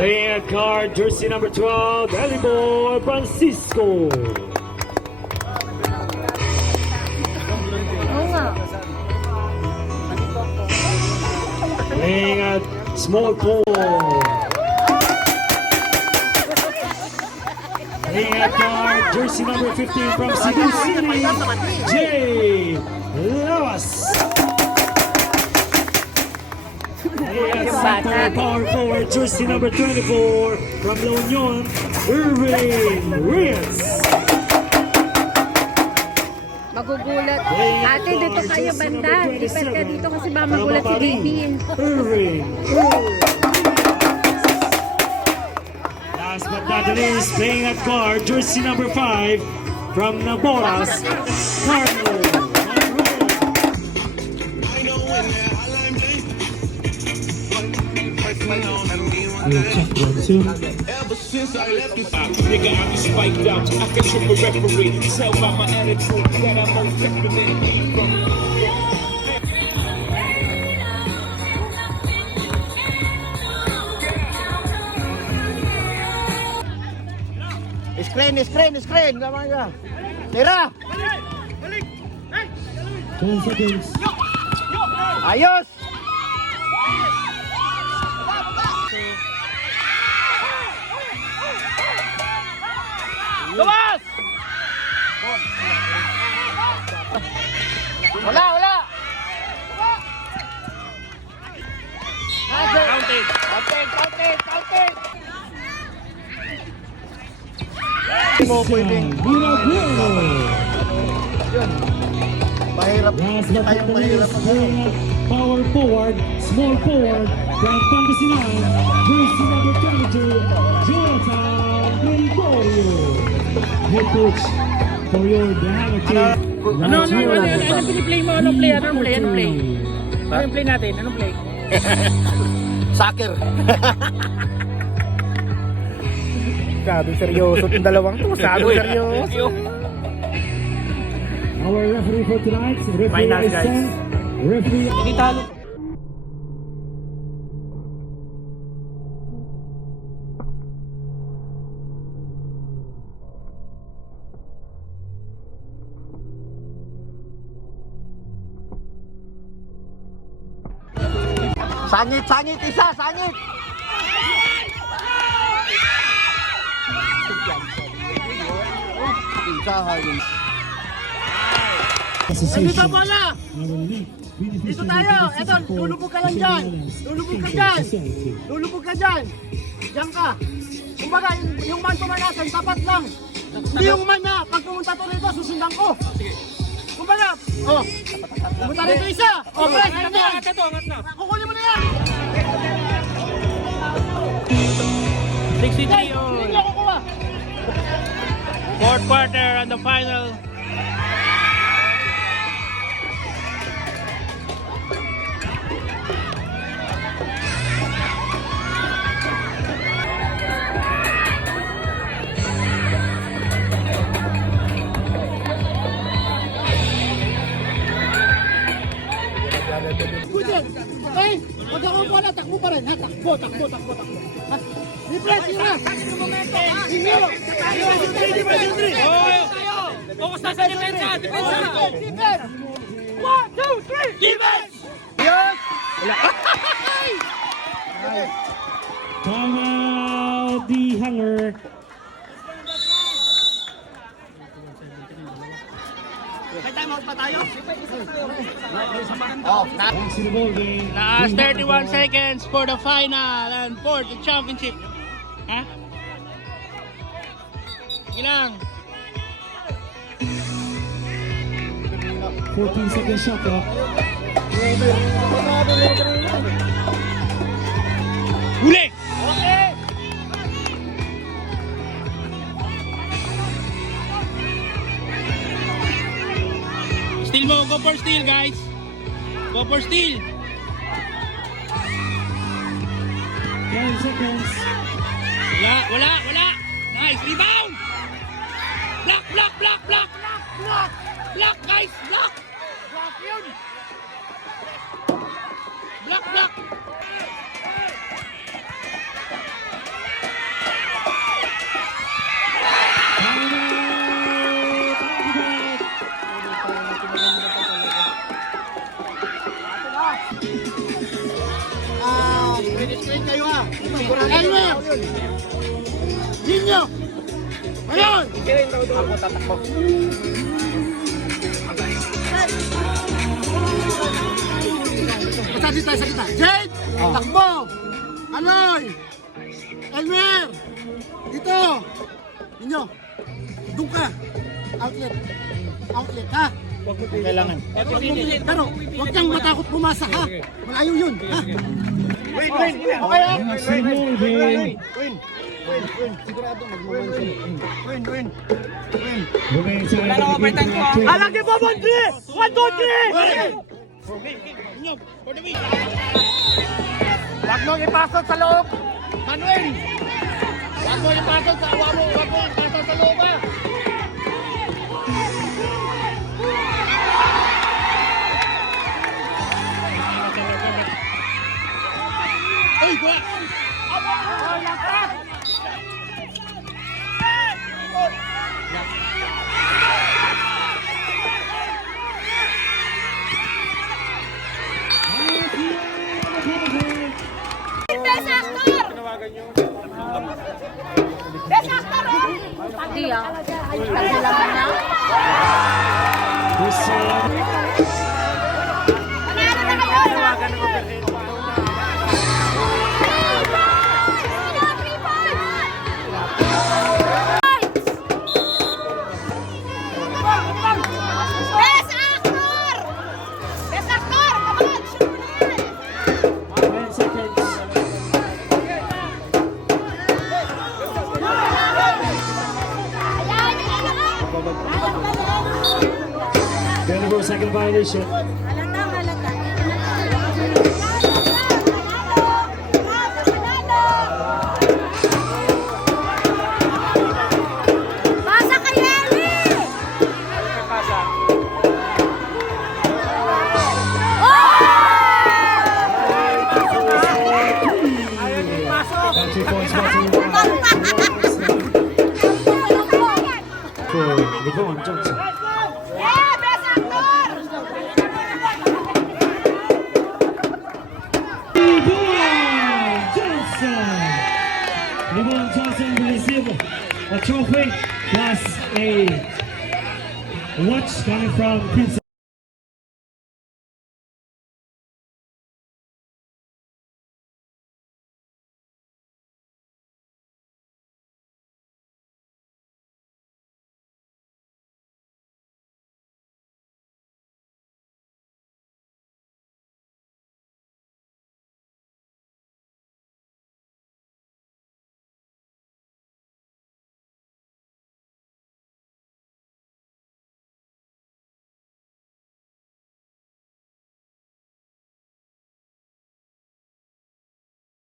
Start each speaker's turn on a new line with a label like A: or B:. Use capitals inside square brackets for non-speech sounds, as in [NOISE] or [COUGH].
A: A card, jersey number 12, Ellie Boy Francisco. Playing a small forward. Playing a card, jersey number 15 from Cebu City, Jay Lavas. Playing a center power forward, jersey number 24 from La Union, Irving Reyes.
B: Magugulat. Ate, dito kayo banda. Lipat ka dito kasi ba magulat si baby.
A: Irving. Last but not the least, playing at guard, jersey number 5 from Naboras, Carlo.
C: Ever since I left this out, nigga, I be spiked out. I can trip a referee. Tell by my attitude that I'm most definitely from.
D: Screen, screen, screen. Tama ka. Tira.
A: 10 seconds.
D: Ayos. Wala, wala. Counted. Counted, counted, counted. mo pwedeng
A: Binabueno.
D: yun. Mahirap.
A: At power forward, small forward from Pangasinan, jersey number 22, Jonathan Gregorio. Head coach for your Dahama team.
E: Ano, ano, ano, ano, ano, piniplay mo? Anong play? Anong play? Anong play? Ano yung play natin? Anong play? [LAUGHS]
D: Soccer. Masyadong seryoso itong dalawang to. Masyadong seryoso.
A: Our referee for tonight, referee
E: Finals,
A: is
E: guys.
A: Referee
E: Hindi talo.
D: Sangit, sangit, isa, sangit.
A: Association.
E: bola!
A: Dito
E: tayo. Eto, lulubog ka lang dyan. Lulubog ka dyan. Lulubog ka dyan. Diyan ka. Kumbaga, yung, man to man natin, tapat lang. Hindi yung man na, pag pumunta to rito, susundan ko. Kumbaga, oh, pumunta rito isa. Oh, angat na. Angat na. Kukunin mo na yan.
F: 63
E: Hindi
F: all. Fourth quarter and the final.
E: Kuya, okay? Pag ako na, takbo pa rin. Ha? Takbo, takbo, takbo, takbo. Ha? Refresh, tira! Inyo!
F: Oh, focus na sa depensa, depensa.
E: Defense! One, two, three! Defense!
A: Time
F: Last 31 seconds for the final and for the championship. Ha? Ilang?
A: 14 second shot clock.
F: Steal guys. Go for steal.
A: 10 seconds.
F: Wala, wala, wala. Nice, rebound. Block, block, block, block. Block, block, guys, block. Block yun. Block, block.
E: Ninyo! Ayun!
F: Ako tatakbo.
E: Basta dito tayo sa kita. Jade! Takbo! Aloy! Elmer! Dito! Ninyo! Doon ka! Outlet! Outlet ha!
F: Kailangan.
E: Pero huwag kang matakot pumasa ha! Malayo yun ha! Win! Win! Okay ha!
A: Small win.
E: Win! Win! Win!
A: Remains out of the game.
E: Alagi mo, Mondri! One, two, three!
F: Huwag mong ipasok sa loob. Manuel! Huwag mong ipasok sa... Huwag mong ipasok sa loob ha.
B: Hindi ah. Kailangan na.
A: Go second trophy plus a watch coming from Prince.